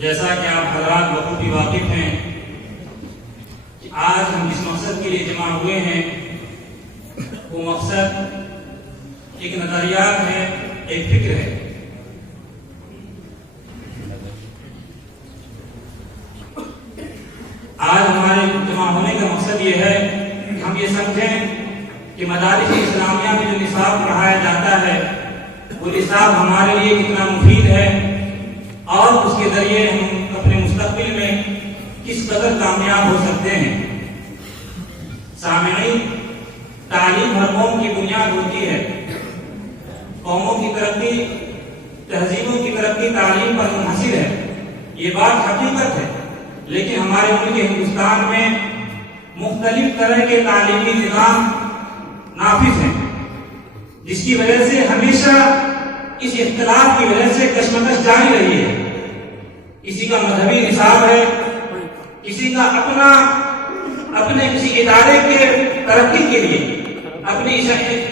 جیسا کہ آپ حضرات بخوبی واقف ہیں کہ آج ہم جس مقصد کے لیے جمع ہوئے ہیں وہ مقصد ایک نظریات ہے، ایک فکر ہے۔ آج ہمارے جمع ہونے کا مقصد یہ ہے کہ ہم یہ سمجھیں کہ مدارس اسلامیہ میں جو نصاب پڑھایا جاتا ہے وہ نصاب ہمارے لیے کتنا مفید ہے اور اس کے ذریعے ہم اپنے مستقبل میں کس قدر کامیاب ہو سکتے ہیں۔ سامعین، تعلیم ہر قوم کی بنیاد ہوتی ہے۔ قوموں کی ترقی، تہذیبوں کی ترقی تعلیم پر منحصر ہے، یہ بات حقیقت ہے۔ لیکن ہمارے ملک ہندوستان میں مختلف طرح کے تعلیمی نظام نافذ ہیں، جس کی وجہ سے ہمیشہ اس اختلاف کی وجہ سے کشمکش جاری رہی ہے۔ کسی کا مذہبی نصاب ہے، کسی کا اپنے کسی ادارے کے ترقی کے لیے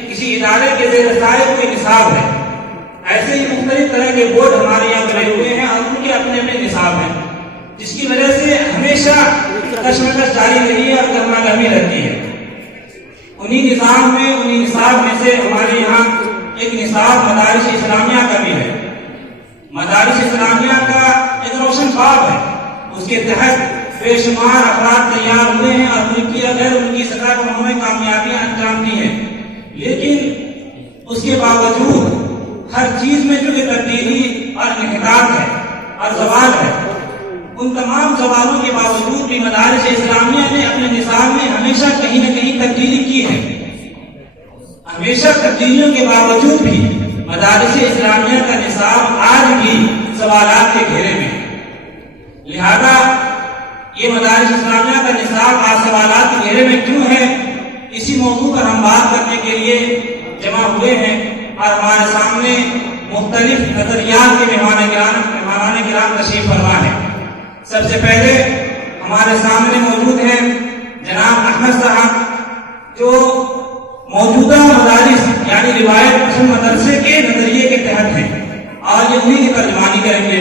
کسی ادارے کے زیر سایہ کوئی نصاب ہے۔ ایسے ہی مختلف طرح کے بورڈ ہمارے یہاں بنے ہوئے ہیں اور ان کے اپنے اپنے نصاب ہیں، جس کی وجہ سے ہمیشہ کشمکش جاری رہی ہے اور گرما گرمی رہتی ہے۔ انہی نصاب میں سے ہمارے یہاں ایک نصاب مدارس اسلامیہ کا بھی ہے۔ مدارس اسلامیہ کا ایک روشن خواب ہے، اس کے تحت بے شمار افراد تیار ہوئے ہیں اور ان کی سطح پر انہوں نے کامیابیاں انجام دی ہیں۔ لیکن اس کے باوجود ہر چیز میں جو تبدیلی اور انحطاط ہے اور زوال ہے، ان تمام زوالوں کے باوجود بھی مدارس اسلامیہ نے اپنے نصاب میں ہمیشہ کہیں نہ کہیں تبدیلی کی ہے۔ ہمیشہ تبدیلیوں کے باوجود بھی مدارس اسلامیہ کا نصاب آج بھی سوالات کے گھیرے میں۔ لہذا یہ مدارس اسلامیہ کا نصاب آج سوالات کے گھیرے میں کیوں ہے، اسی موضوع پر ہم بات کرنے کے لیے جمع ہوئے ہیں اور ہمارے سامنے مختلف نظریات کے مہمان کرام تشریف فرما ہے۔ سب سے پہلے ہمارے سامنے موجود ہیں جناب احمد صاحب، جو موجودہ مدارس یعنی روایت پسند مدرسے کے نظریے کے تحت ہیں اور یہ انہیں کی ترجمانی کریں گے۔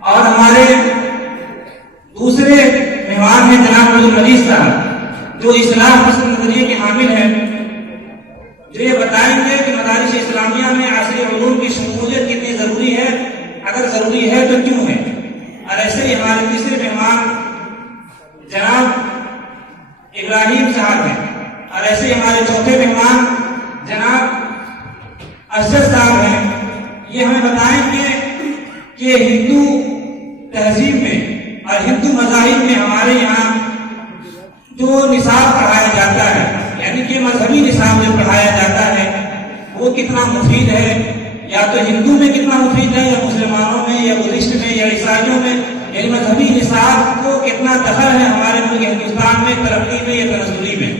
اور ہمارے دوسرے مہمان ہیں جناب عبدالمجید صاحب، جو اصلاح پسند نظریے کے حامل ہیں، جو یہ بتائیں گے کہ مدارس اسلامیہ میں عصری علوم کی شمولیت کتنی ضروری ہے، اگر ضروری ہے تو کیوں ہے۔ اور ایسے ہی ہمارے تیسرے مہمان جناب ابراہیم صاحب ہیں، اور ایسے ہی ہمارے چوتھے مہمان جناب ارشد صاحب ہیں۔ یہ ہمیں بتائیں گے کہ ہندو تہذیب میں اور ہندو مذاہب میں ہمارے یہاں جو نصاب پڑھایا جاتا ہے، یعنی کہ مذہبی نصاب جو پڑھایا جاتا ہے وہ کتنا مفید ہے، یا تو ہندو میں کتنا مفید ہے، یا مسلمانوں میں، یا بدھسٹ میں، یا عیسائیوں میں، یعنی مذہبی نصاب کو کتنا دخل ہے ہمارے ملک ہندوستان میں ترقی میں یا تنزلی میں۔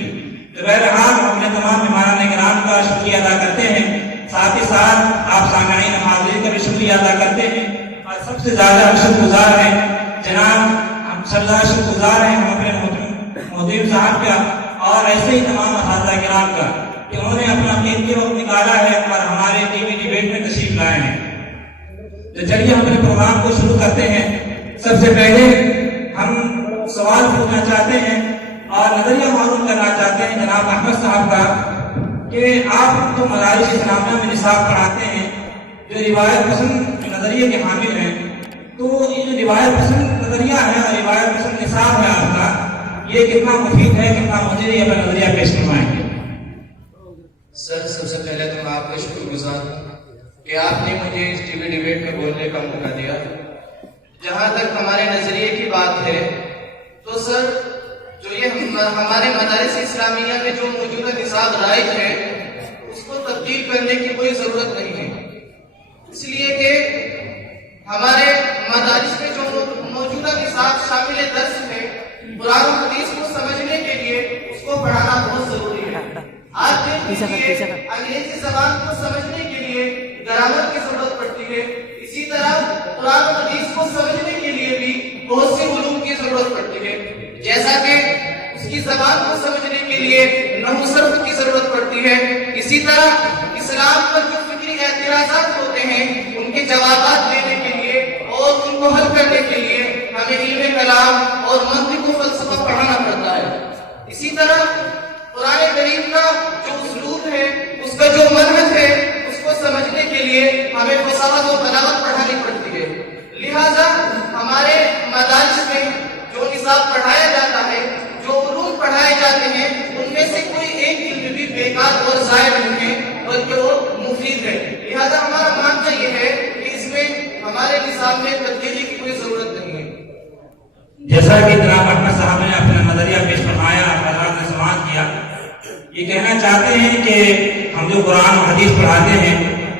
تو بہرحال ہم اپنے تمام مہمان کرام کا شکریہ ادا کرتے ہیں، ساتھ ہی ساتھ آپ سامعین حاضرین کا بھی شکریہ ادا کرتے ہیں، اور سب سے زیادہ شکر گزار ہیں جناب ہم اپنے محترم صاحب کا اور ایسے ہی تمام اساتذہ کرام کا کہ انہوں نے اپنا قیمتی وقت نکالا ہے اور ہمارے ٹی وی ڈیبیٹ میں تشریف لائے ہیں۔ تو چلیے ہم اپنے پروگرام کو شروع کرتے ہیں۔ سب سے پہلے ہم سوال پوچھنا چاہتے ہیں اور نظریہ معلوم کرنا چاہتے ہیں جناب احمد صاحب کا کہ آپ تو مدارس اسلامیہ میں نصاب پڑھاتے ہیں، جو روایت پسند نظریے کے حامل ہیں، تو یہ جو روایت پسند نظریہ ہے اور روایت پسند نصاب ہے آپ کا، یہ کتنا مفید ہے، کتنا مجھے یہ اپنا نظریہ پیش کروائیں گے؟ سر، سب سے پہلے تو میں آپ کا شکر گزار ہوں کہ آپ نے مجھے اس ٹی وی ڈیبیٹ میں بولنے کا موقع دیا۔ جہاں تک ہمارے نظریے کی بات ہے تو سر، جو یہ ہمارے مدارس اسلامیہ میں جو موجودہ نصاب رائج ہے اس کو تبدیل کرنے کی کوئی ضرورت نہیں ہے، اس لیے کہ ہمارے مدارس میں جو موجودہ نصاب شامل درس ہے، قرآن و حدیث کو سمجھنے کے لیے اس کو پڑھانا بہت ضروری ہے۔ آج انگریزی زبان کو سمجھنے کے لیے گرامر کی ضرورت پڑتی ہے، اسی طرح قرآن و حدیث کو سمجھنے کے لیے بھی بہت سی علوم کی ضرورت پڑتی ہے، جیسا کہ اس کی زبان کو سمجھنے کے لیے نحو صرف کی ضرورت پڑتی ہے۔ اسی طرح اسلام پر جو فکری اعتراضات ہوتے ہیں ان کے جوابات دینے کے لیے اور ان کو حل کرنے کے انعقاد اور ضائع نہیں ہے بلکہ وہ مفید ہے. لہذا ہمارا ماننا یہ ہے کہ اس میں ہمارے نصاب میں تبدیلی کی کوئی ضرورت نہیں ہے. جیسا کہ جناب احمد صاحب نے اپنا نظریہ پیش فرمایا، حضرات نے سماعت کیا، یہ کہنا چاہتے ہیں کہ ہم جو قرآن و حدیث پڑھاتے ہیں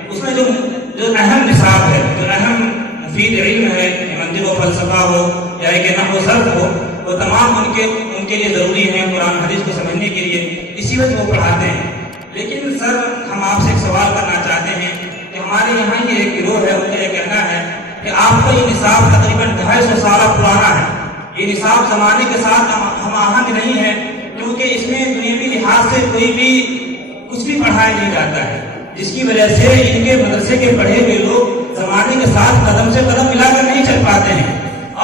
اس میں جو اہم نصاب ہے، جو اہم مفید علم ہے، منطق و فلسفہ ہو یا کہ نحو و صرف ہو، وہ تمام ان کے لیے ضروری ہیں قرآن حدیث کو سمجھنے کے لیے، اسی وجہ وہ پڑھاتے ہیں. لیکن سر ہم آپ سے ایک سوال کرنا چاہتے ہیں کہ ہمارے یہاں یہ ایک گروہ ہے، ان کا یہ کہنا ہے کہ آپ کا یہ نصاب تقریباً 250 سال پرانا ہے، یہ نصاب زمانے کے ساتھ ہم آہنگ نہیں ہے، کیونکہ اس میں دنیاوی لحاظ سے کوئی بھی کچھ بھی پڑھایا نہیں جاتا ہے، جس کی وجہ سے ان کے مدرسے کے پڑھے ہوئے لوگ زمانے کے ساتھ قدم سے قدم ملا کر نہیں چل پاتے ہیں،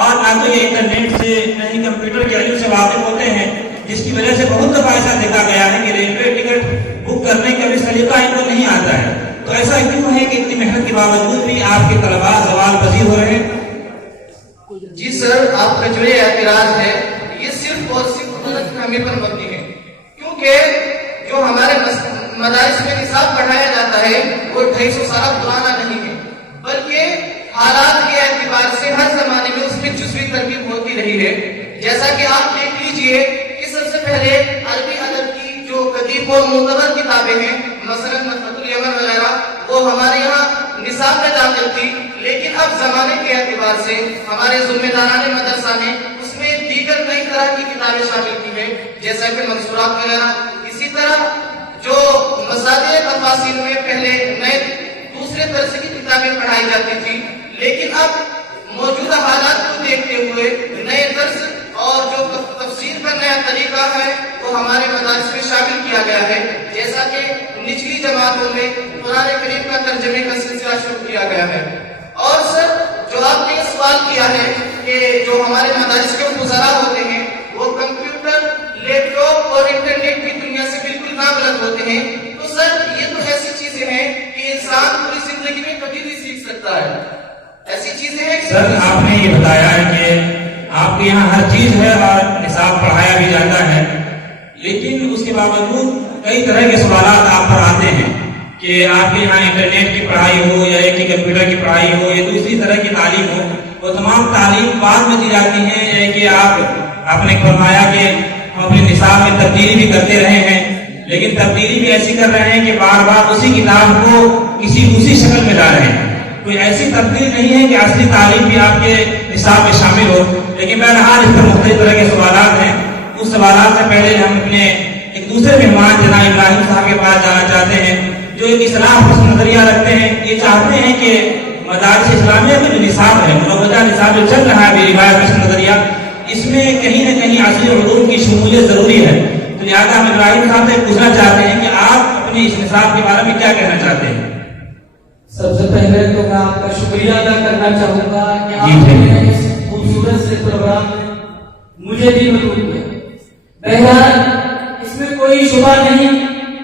اور نہ تو یہ انٹرنیٹ سے نہ ہی کمپیوٹر کے علم سے واقف ہوتے ہیں، جس کی وجہ سے بہت دفعہ ایسا دیکھا گیا ہے کہ ریلوے ٹکٹ بک کرنے کا بھی سلیقہ ان کو نہیں آتا ہے. تو ایسا کیوں ہے کہ اتنی محنت کے باوجود بھی آپ کے طلباء زوال پذیر ہو رہے ہیں؟ جی سر، آپ کا جو یہ اعتراض ہے یہ صرف اور صرف غلط فہمی پر مبنی ہے، کیونکہ جو ہمارے مدارس میں نصاب پڑھایا جاتا ہے وہ 250 سال پرانا نہیں ہے، بلکہ حالات کے اعتبار سے ہر زمانے میں اس میں جزوی تربیت ہوتی رہی ہے. جیسا کہ آپ دیکھ لیجئے کہ سب سے پہلے عربی ادب کی جو قدیم اور معتبر کتابیں ہیں، مثلا نخبۃ الیمن وغیرہ، وہ ہمارے یہاں نصاب میں داخل تھی، لیکن اب زمانے کے اعتبار سے ہمارے ذمہ داران مدرسہ نے اس میں دیگر کئی طرح کی کتابیں شامل کی ہیں، جیسا کہ منصورات وغیرہ. اسی طرح جو مصادر تفاسیر میں پہلے نئے دوسرے طرز کی کتابیں پڑھائی جاتی تھی، لیکن اب موجودہ حالات کو دیکھتے ہوئے نئے طرز اور جو تفسیر کا نیا طریقہ ہے وہ ہمارے مدارس میں شامل کیا گیا ہے. جیسا کہ نچلی جماعتوں میں قرآن کریم کا ترجمے کا سلسلہ شروع کیا گیا ہے. اور سر جو آپ نے سوال کیا ہے کہ جو ہمارے مدارس کے فضلاء ہوتے ہیں وہ کمپیوٹر، لیپ ٹاپ اور انٹرنیٹ کی دنیا سے بالکل نابلد ہوتے ہیں، تو سر یہ تو ایسی چیزیں ہیں کہ انسان پوری زندگی میں کبھی نہیں سیکھ سکتا ہے. ایسی چیزیں ہیں سر آپ نے یہ بتایا ہے کہ آپ کے یہاں ہر چیز ہے اور نصاب پڑھایا بھی جاتا ہے، لیکن اس کے باوجود کئی طرح کے سوالات آپ پر آتے ہیں کہ آپ کے یہاں انٹرنیٹ کی پڑھائی ہو یا ایک کمپیوٹر کی پڑھائی ہو یا دوسری طرح کی تعلیم ہو، وہ تمام تعلیم بعد میں دی جاتی ہیں کہ آپ نے فرمایا کہ ہم اپنے نصاب میں تبدیلی بھی کرتے رہے ہیں، لیکن تبدیلی بھی ایسی کر رہے ہیں کہ بار بار اسی کتاب کو کسی دوسری شکل میں لا رہے ہیں. کوئی ایسی تبدیلی نہیں ہے کہ اصلی تعلیم بھی آپ کے نصاب میں شامل ہو. لیکن بہرحال اس پر مختلف طرح کے سوالات ہیں. اس سوالات سے پہلے ہم اپنے ایک دوسرے مہمان جناب ابراہیم صاحب کے پاس جانا چاہتے ہیں، جو ایک اصلاح پسند نظریہ رکھتے ہیں. یہ چاہتے ہیں کہ مدارس اسلامیہ میں جو نصاب ہے، مروجہ نصاب جو چل رہا ہے بھی روایت پسند نظریہ، اس میں کہیں نہ کہیں عصری علوم کی شمولیت ضروری ہے. تو لہٰذا ہم ابراہیم صاحب سے پوچھنا چاہتے ہیں کہ آپ اپنے اس نصاب کے بارے میں کیا کہنا چاہتے ہیں؟ سب سے پہلے تو میں آپ کا شکریہ ادا کرنا چاہوں گا کہ آپ نے اس خوبصورت سے پروگرام میں مجھے بھی مدعو کیا. بہرحال اس میں کوئی شبہ نہیں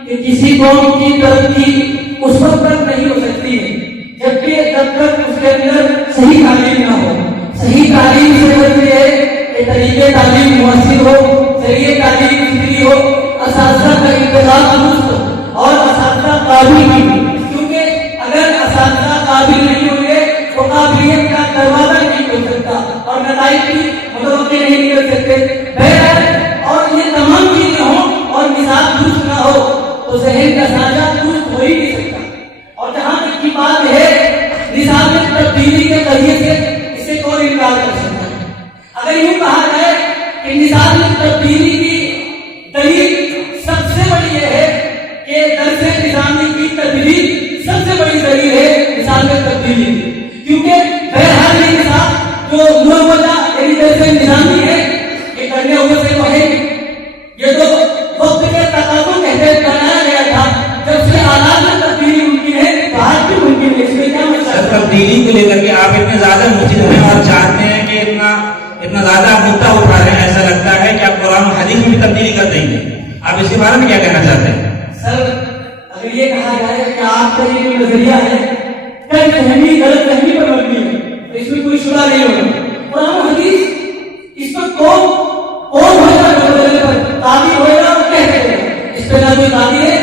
کہ کسی قوم کی ترقی اس وقت تک نہیں ہو سکتی ہے جب تک اس کے اندر صحیح تعلیم نہ ہو. صحیح تعلیم سے ہوتی ہے کہ طریقے تعلیم مؤثر ہو، ذریعے تعلیم فکری ہو، اساتذہ کا انتخاب درست ہو اور اساتذہ قابل بھی ہو. کیونکہ اگر اساتذہ قابل نہیں ہوں گے تو قابلیت کا دروازہ نہیں کھل سکتا اور نتائج بھی متوقع نہیں نکل سکتے. بہرحال اور یہ تمام چیزیں ہوں اور نصاب درست نہ ہو تو ذہن کا سانچہ درست ہو ہی نہیں سکتا. اور جہاں تک کی بات ہے نصاب میں تبدیلی کے ذریعے سے اس سے کون انکار کر سکتا ہے؟ اگر یوں کہا جائے کہ نصاب میں تبدیلی کی دلیل سب سے بڑی یہ ہے کہ درس نظامی کی تدریس سب سے بڑی دلیل ہے نصاب میں تبدیلی کی. کیونکہ بہرحال یہ نصاب جو مروجہ یعنی درس نظامی ہے یہ کرنے ہوئے سے وہ ہے یہ تو وقت کے تقاضوں کے تحت بنایا گیا تھا. جب سے حالات میں تبدیلی ممکن ہے باہر بھی ممکن ہے. اس میں کیا مسئلہ؟ تبدیلی کو لے کر کے آپ اتنے زیادہ مفید ہیں اور چاہتے ہیں کہ اتنا زیادہ مدعا اٹھا رہے ہیں، ایسا لگتا ہے کہ آپ قرآن و حدیث میں بھی تبدیلی کر دیں گے. آپ اس کے بارے میں کیا کہنا چاہتے ہیں؟ سر اگر یہ کہا جائے کہ آپ کا یہ جو نظریہ ہے غلط فہمی پر مبنی ہے تو اس میں کوئی شبہ نہیں ہوگا. قرآن و حدیث اس پر کون ہوگا پر تعبیر ہوئے گا اور کہتے ہیں اس پہ نہ کوئی تعبیر ہے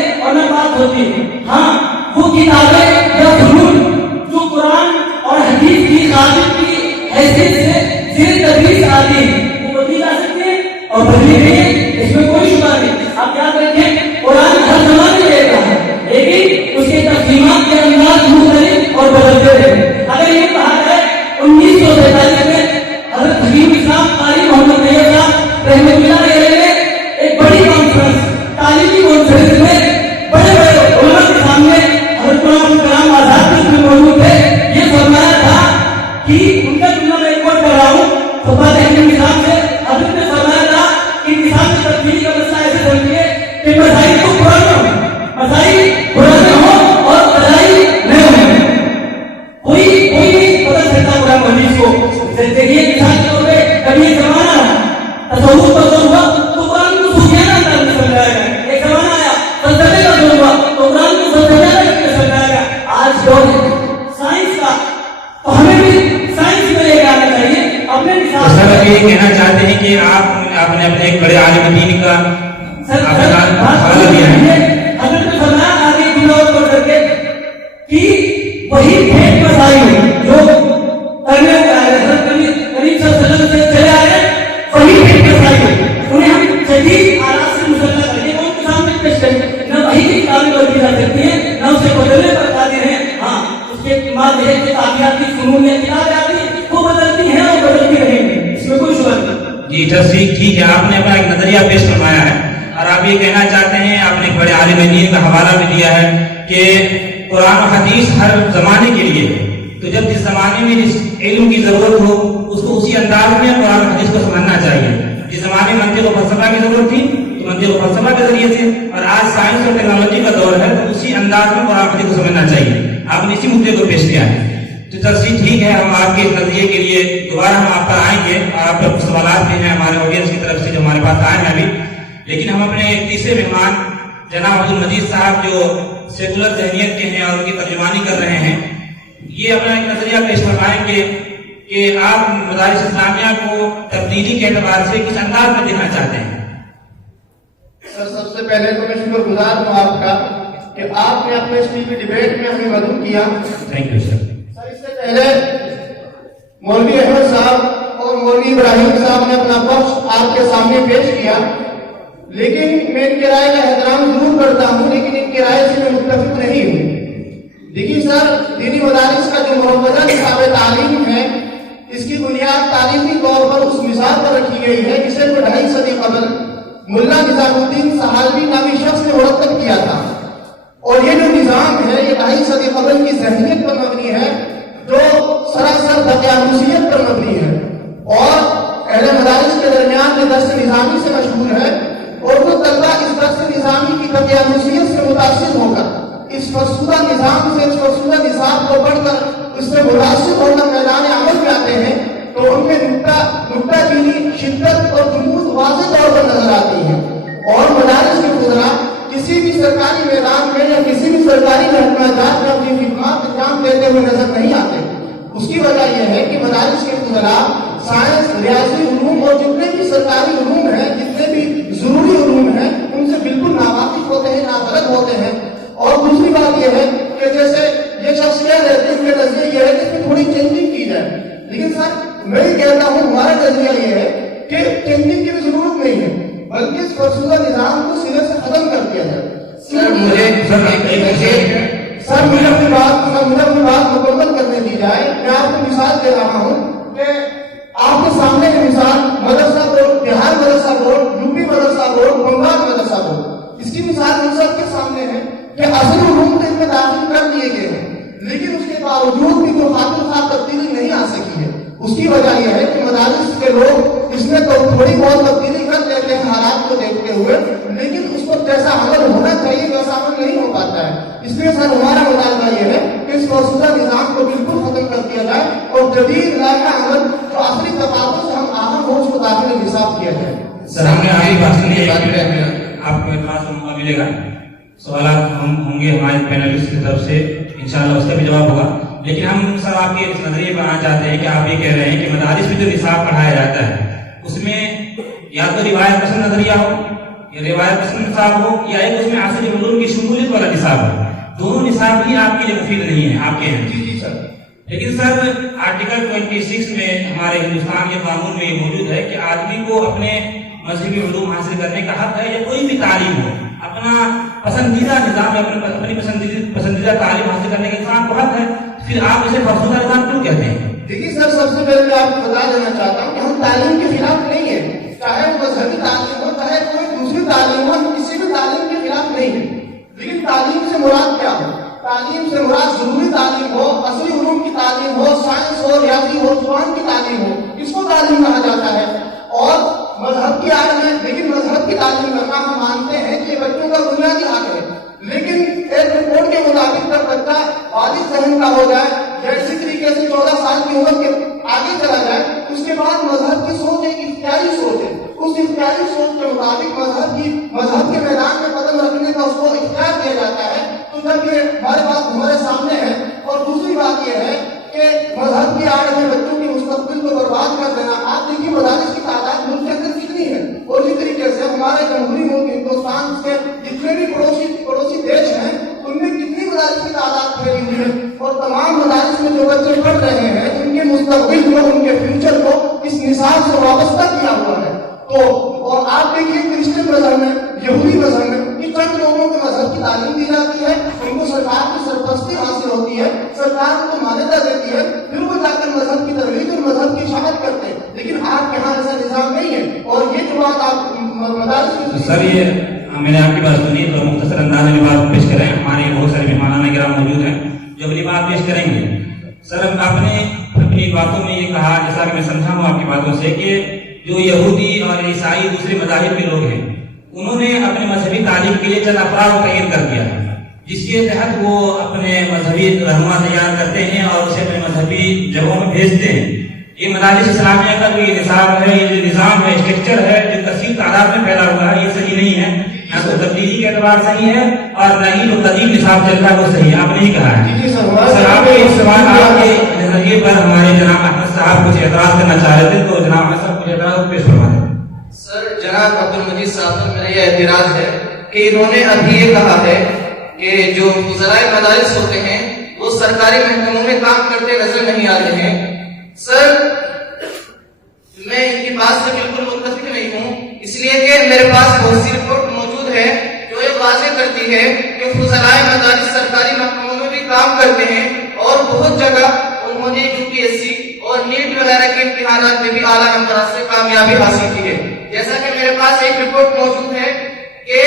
काबिल की हैसियत से जेर तदरीस आदि वो बदली जा सकती है और बदली गई है, इसमें कोई शुबा नहीं। आप याद रखें, कुरान हर जमाने में रहता है, लेकिन उसके तस्लीमात के अंदाज मुख्तलिफ और बदलते रहे। अगर ये कहा जाए 1947 में हज़रत हकीम इस्लाम कारी मोहम्मद तैयब साहब रहमतुल्लाह अलैह ने एक बड़ी कॉन्फ्रेंस, तालीमी कॉन्फ्रेंस में बड़े बड़े उलमा के सामने हज़रत गुलाम कलाम आजाद भी उसमें मौजूद थे, ये फरमाया था कि उनका जुमला मैं कोट कर रहा हूँ, फतवा हकीम इस्लाम से हज़रत ने फरमाया था कि निसाब की तब्दीली का मसला ऐसे समझिए कि मसाइल तो पुराने हों, मसाइल पुराने हों और बदलाई नए हों। कोई नहीं बदल सकता कुरान हदीस को। देखिए मिसाल के तौर पे कभी एक जमाना तसव्वुफ का दौर हुआ तो कुरान को सूफियाना अंदाज में समझाया गया, एक जमाना आया फलसफे का दौर हुआ तो कुरान को फलसफियाना में समझाया गया। आज दौर है साइंस का, तो हमें भी साइंस में लेकर आना चाहिए अपने निसाब। सर ये कहना चाहते हैं कि आपने अपने एक बड़े आलिम दीन का हवाला दिया है। हज़रत ने फरमाया आगे जुमला और करके कि वही भेद मसाइल जो करने को आए हज़रत करीम सल्लल्लाहु अलैहि वसल्लम से चले आए, वही भेद मसाइल उन्हें हम जदीद आराज से मुसल्ला करके उनके सामने पेश करें। न वही की किताबें बदली जा सकती हैं, न उसे बदलने पर कादिर हैं। हाँ, उसके बाद है कि ताबियात की फनून या किताबें आती हैं वो बदलती हैं और बदलती रहेंगी, इसमें कोई शुबा नहीं। जी ठीक है, आपने अपना एक नजरिया पेश करवाया है और आप ये कहना चाहते हैं, आपने एक बड़े आलिम दीन का हवाला भी दिया है कि कुरान और हदीस हर जमाने के लिए है, तो जब जिस जमाने में जिस इल्म की जरूरत हो उसको उसी अंदाज में कुरान और हदीस को समझना चाहिए। जिस जमाने में मंतिक और फलसफा की जरूरत थी तो मंतिक और फलसफा के जरिए से, और आज साइंस और टेक्नोलॉजी का दौर है तो उसी अंदाज में कुरान और हदीस को समझना चाहिए। आपने इसी मुद्दे को पेश किया है, तो तस्वीर ठीक है। हम आपके नजरिए के लिए दोबारा हम आप पर आएंगे और आप पर सवाल भी हैं हमारे ऑडियंस की तरफ से जो हमारे पास आए हैं अभी, लेकिन हम अपने एक तीसरे मेहमान जनाब अब्दुल मजीद साहब जो सेकुलर जहनियत के हैं और उनकी तर्जुमानी कर रहे हैं, ये अपना एक नजरिया पेश करवाएंगे कि आप मदारिस इस्लामिया को तब्दीली के एतबार से किस अंदाज में देखना चाहते हैं। सर सबसे पहले तो मैं शुक्रगुजार हूँ आपका कि आपने अपने इस टीवी डिबेट में हमें मदद किया। Thank you sir. सर इससे पहले मौलवी अहमद साहब और मौलवी इब्राहिम साहब ने अपना पक्ष आपके सामने पेश किया, लेकिन मैं इनके राय का एहतराम जरूर करता हूँ, लेकिन इनके राय से मैं मुत्तफिक नहीं हूँ। देखिए सर, दीनी मदारिस का जो मुरव्वजा निसाब तालीम है, इसकी बुनियाद तालीमी तौर पर उस मिसाल पर रखी गई है जिसे वो 2.5 सदी कबल मुल्ला निजामुद्दीन सहालवी नामी शख्स ने मुरतब किया था। और ये जो निजाम है ये 2.5 सदी कबल की ज़हनियत पर मबनी है जो सरासर दकियानुसियत पर मबनी है, और अहले मदारिस के दरमियान में दर्स निजामी से मशहूर है, और वो तलबा इस दर्स निजामी की दकियानुसियत से मुतासिर होकर इस फरसुदा निजाम से, इस फरसुदा निसाब को पढ़कर उससे मुतासिर होकर मैदान अमल में आते हैं तो उनमें नुक्ता चीनी, शिद्दत और जुमूद वाज़ेह तौर पर नजर आती है। और मदारिस के खुदरा किसी भी सरकारी मैदान में या किसी भी सरकारी महकमाजात में अपनी खिदमत अंजाम देते हुए नजर नहीं आते। उसकी वजह यह है कि मदारिस के खुदरा साइंस, रियाजी उलूम और जितने भी सरकारी उलूम हैं, जितने भी जरूरी उलूम हैं, उनसे बिल्कुल नावाकिफ होते हैं, नाबलद होते हैं। और दूसरी बात यह है कि जैसे ये शख्स कह रहे थे, उनके नजरिए यह है कि इसमें थोड़ी चेंजिंग की जाए, लेकिन सर मैं कहता हूँ हमारा नजरिया यह है कि चेंजिंग की भी जरूरत नहीं है, बल्कि इस फरसुदा निजाम को सिरे से खत्म कर दिया जाए। सर मुझे अपनी बात मुकम्मल करने दी जाए। मैं आपको मिसाल दे रहा हूँ कि आपके सामने की मिसाल मदरसा बोर्ड, बिहार मदरसा बोर्ड, यूपी मदरसा बोर्ड, बंगाल मदरसा बोर्ड, इसकी मिसाल हम सबके सामने है कि असल उलूम तो इनमें दाखिल कर दिए गए हैं, लेकिन उसके बावजूद भी कोई खातिर तब्दीली नहीं आ सकी है। उसकी वजह यह है कि मदारिस के लोग इसमें तो थोड़ी बहुत तब्दीली कर देते हैं हालात को देखते हुए, लेकिन उस पर जैसा अमल होना चाहिए वैसा अमल नहीं हो पाता है। इसलिए सर हमारा मुतालबा यह है कि इस मौजूदा निजाम को बिल्कुल खत्म कर दिया जाए और जदीद लायका अमल जो असली तकाज़ों से हम आहम हो उसको दाखिल हिसाब किया जाए। सर हमने आगे बात सुनी, आपको इतना मौका मिलेगा, सवाल हम होंगे हमारे पैनलिस्ट की तरफ से, इंशाल्लाह उसका भी जवाब होगा। लेकिन हम सर आपके इस नजरिए पर आना चाहते हैं कि आप ये कह रहे हैं कि मदारिस में जो निसाब पढ़ाया जाता है उसमें या तो रिवायत पसंद नजरिया हो या रिवायत पसंद निसाब हो या एक उसमें असली उलूम की शमूलियत वाला निसाब हो, दोनों निसाब ही आपके लिए मुफीद नहीं है, आपके हैं। जी सर, لیکن سر آرٹیکل 26 میں ہمارے ہندوستان کے قانون میں یہ موجود ہے کہ آدمی کو اپنے مذہبی علوم حاصل کرنے کا حق ہے، یا کوئی بھی تعلیم ہو اپنا پسندیدہ نظام، اپنی پسندیدہ تعلیم حاصل کرنے کا انسان کو حق ہے، پھر آپ اسے فرسودہ نظام کیوں کہتے ہیں؟ دیکھیے سر، سب سے پہلے میں آپ کو بتا دینا چاہتا ہوں کہ ہم تعلیم کے خلاف نہیں ہیں، چاہے وہ مذہبی تعلیم ہو چاہے کوئی دوسری تعلیم ہو، ہم کسی بھی تعلیم کے خلاف نہیں ہیں، لیکن تعلیم سے مراد کیا ہو؟ تعلیم سے مراد ضروری تعلیم ہو، اصلی علوم کی تعلیم ہو، سائنس ہو، ریاضی ہو، زبان کی تعلیم ہو، اس کو تعلیم کہا جاتا ہے۔ اور مذہب کی آڑ میں، لیکن مذہب کی تعلیم کرنا ہم مانتے ہیں کہ یہ بچوں کا بنیادی حق ہے، لیکن ایک رپورٹ کے مطابق جب بچہ بالغ ذہن کا ہو جائے یا اسی طریقے سے 14 سال کی عمر کے آگے چلا جائے، اس کے بعد مذہب کی سوچ ایک اختیاری سوچ ہے، اس اختیاری سوچ کے مطابق مذہب کے میدان میں قدم رکھنے کا اس کو اختیار دیا جاتا ہے۔ تو جب یہ ہمارے پاس ہمارے سامنے ہے، اور دوسری بات یہ ہے کہ مذہب کی آڑ میں بچوں کے مستقبل کو برباد کر دینا، آپ دیکھیے مدارس کی تعداد ملک کے اندر کتنی ہے، اور اسی طریقے سے ہمارے جمہوری ملک ہندوستان کے جتنے بھی پڑوسی دیش ہیں ان میں کتنی مدارس کی تعداد پھیلی ہوئی ہے، اور تمام مدارس میں جو بچے پڑھ رہے ہیں ان کے مستقبل کو، ان کے فیوچر کو اس نصاب سے وابستہ کیا ہوا ہے۔ تو اور آپ دیکھیے کرسچن مذہب میں، یہودی مذہب میں کہ چند لوگوں کو مذہب کی تعلیم دی جاتی ہے، ان کو سرکار کی سرپرستی حاصل ہوتی ہے، سرکار ان کو مانیتا دیتی ہے، پھر وہ جا کر مذہب کی ترویج اور مذہب کی اشاعت کرتے ہیں، لیکن آپ کے یہاں ایسا نظام نہیں ہے۔ اور یہ جو بات آپ مدارس کی سر، یہ میں نے آپ کی بات سنی تو مختصر انداز میں بات پیش کریں، ہمارے بہت سارے مہمان کرام موجود ہیں جو اپنی بات پیش کریں گے۔ سر، آپ نے اپنی باتوں میں یہ کہا، جیسا کہ میں سمجھا ہوں آپ کی باتوں سے، کہ جو یہودی اور عیسائی دوسرے مذاہب کے لوگ ہیں انہوں نے اپنے مذہبی تعلیم کے لیے چند افراد تعین کر دیا، جس کے تحت وہ اپنے مذہبی رہنما تیار کرتے ہیں اور اسے اپنے مذہبی جگہوں میں بھیجتے ہیں۔ یہ مدارس اسلامیہ کا جو یہ نصاب ہے، یہ جو نظام ہے، اسٹرکچر ہے جو کثیر تعداد میں پھیلا ہوا ہے، یہ صحیح نہیں ہے، نہ تو تبدیلی کے اعتبار صحیح ہے اور نہ ہی جو قدیم نصاب چل رہا ہے وہ صحیح ہے، آپ نے ہی کہا ہے۔ سر، آپ کے اس سوال آپ کے نظریے پر ہمارے جناب احمد صاحب کچھ اعتراض کرنا چاہ رہے تھے، تو جناب احمد صاحب کچھ اعتراض پیش فرمائیں۔ سر، جناب عبد المجید صاحب سے میرا یہ اعتراض ہے کہ انہوں نے ابھی یہ کہا ہے کہ جو فضلائے مدارس ہوتے ہیں وہ سرکاری محکموں میں کام کرتے نظر نہیں آتے ہیں۔ سر، میں ان کی بات سے بالکل متفق نہیں ہوں، اس لیے کہ میرے پاس بہت سی رپورٹ موجود ہے جو یہ واضح کرتی ہے کہ فضلائے مدارس سرکاری محکموں میں بھی کام کرتے ہیں، اور بہت جگہ انہوں نے UPSC اور نیٹ وغیرہ کے امتحانات میں بھی اعلیٰ نمبرات سے کامیابی حاصل کی ہے۔ جیسا کہ میرے پاس ایک رپورٹ موجود ہے کہ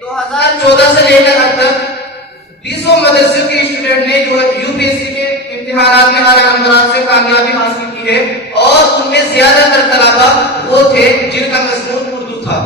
2014 سے لے کر اب تک 20 مدرسے کے اسٹوڈنٹ نے جو UPSC کے امتحانات میں اعلیٰ نمبرات سے کامیابی حاصل کی ہے، اور ان میں زیادہ تر طلبہ وہ تھے جن کا مضمون اردو تھا۔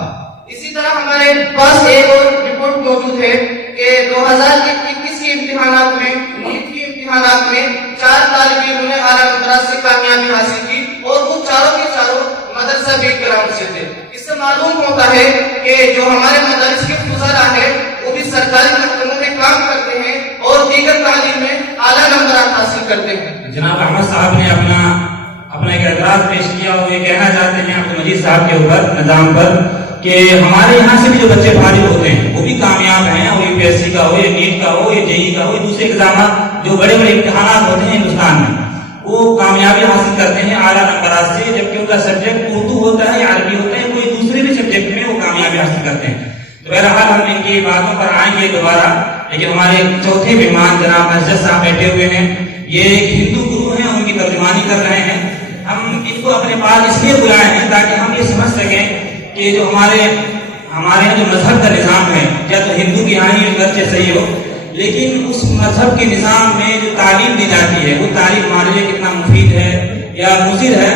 اسی طرح ہمارے پاس ایک اور رپورٹ موجود ہے کہ 2021 کے امتحانات میں، نیٹ کے امتحانات میں 4 طالب علموں نے اعلیٰ نمبرات سے کامیابی حاصل کی، اور وہ چاروں کے چاروں مدرسہ بیک گراؤنڈ سے تھے۔ اس سے معلوم ہوتا ہے کہ جو ہمارے مدارس کے فضلاء ہیں وہ بھی سرکاری محکموں میں کام کرتے ہیں اور دیگر تعلیم میں اعلیٰ نمبرات حاصل کرتے ہیں۔ جناب احمد صاحب نے اپنا ایک اعتراض پیش کیا، اور یہ کہنا چاہتے ہیں عبد المجید صاحب کے اوپر نظام پر کہ ہمارے یہاں سے بھی جو بچے فارغ ہوتے ہیں وہ بھی کامیاب ہیں، اور UPSC کا ہو یا نیٹ کا ہو یا JEE کا ہو، دوسرے ایگزامات جو بڑے بڑے امتحانات ہوتے ہیں ہندوستان میں، وہ کامیابی حاصل کرتے ہیں اعلیٰ نمبرات سے، جبکہ ان کا سبجیکٹ اردو ہوتا ہے یا عربی ہوتا ہے، کوئی دوسرے بھی سبجیکٹ میں وہ کامیابی حاصل کرتے ہیں۔ تو بہرحال ہم ان کی باتوں پر آئیں گے دوبارہ، لیکن ہمارے چوتھے مہمان جناب مسجد صاحب بیٹھے ہوئے ہیں، یہ ایک ہندو گرو ہیں، ان کی ترجمانی کر رہے ہیں۔ ہم ان کو اپنے پاس اس لیے بلائے ہیں تاکہ ہم یہ سمجھ سکیں کہ جو ہمارے یہاں جو مذہب کا نظام ہے، یا تو ہندو کی کہانی اگرچہ صحیح ہو، لیکن اس مذہب کے نظام میں جو تعلیم دی جاتی ہے وہ تعلیم ہمارے لیے کتنا مفید ہے یا مضر ہے،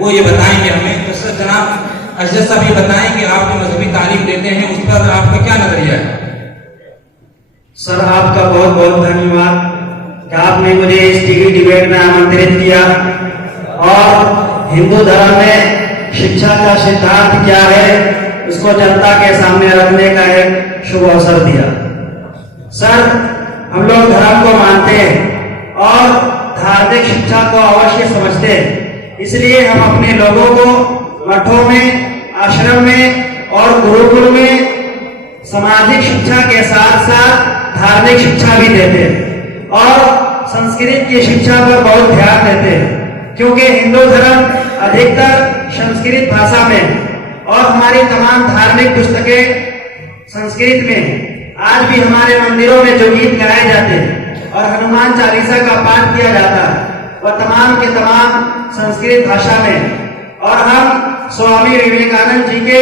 وہ یہ بتائیں گے ہمیں۔ تو سر جناب اشرف صاحب یہ بتائیں کہ آپ جو مذہبی تعلیم دیتے ہیں اس پر آپ کا کیا نظریہ ہے؟ سر، آپ کا بہت بہت دھنیہ واد کہ آپ نے مجھے اس ٹی وی ڈیبیٹ میں آمنترت کیا، اور ہندو دھرم میں شکشا کا سدھانت کیا ہے اس کو جنتا کے سامنے رکھنے کا ایک شبھ اوسر دیا۔ سر، ہم لوگ دھرم کو مانتے ہیں اور دھارمک شکشا کو اوشیہ سمجھتے ہیں، اس لیے ہم اپنے لوگوں کو مٹھوں میں، آشرم میں اور گروکل میں سماجک شکشا کے ساتھ ساتھ دھارمک شکشا بھی دیتے ہیں، اور संस्कृत की शिक्षा पर बहुत ध्यान देते हैं, क्योंकि हिंदू धर्म अधिकतर संस्कृत भाषा में और हमारी तमाम धार्मिक पुस्तकें संस्कृत में। आज भी हमारे मंदिरों में जो गीत गाए जाते हैं और हनुमान चालीसा का पाठ किया जाता है वह तमाम के तमाम संस्कृत भाषा में। और हम स्वामी विवेकानंद जी के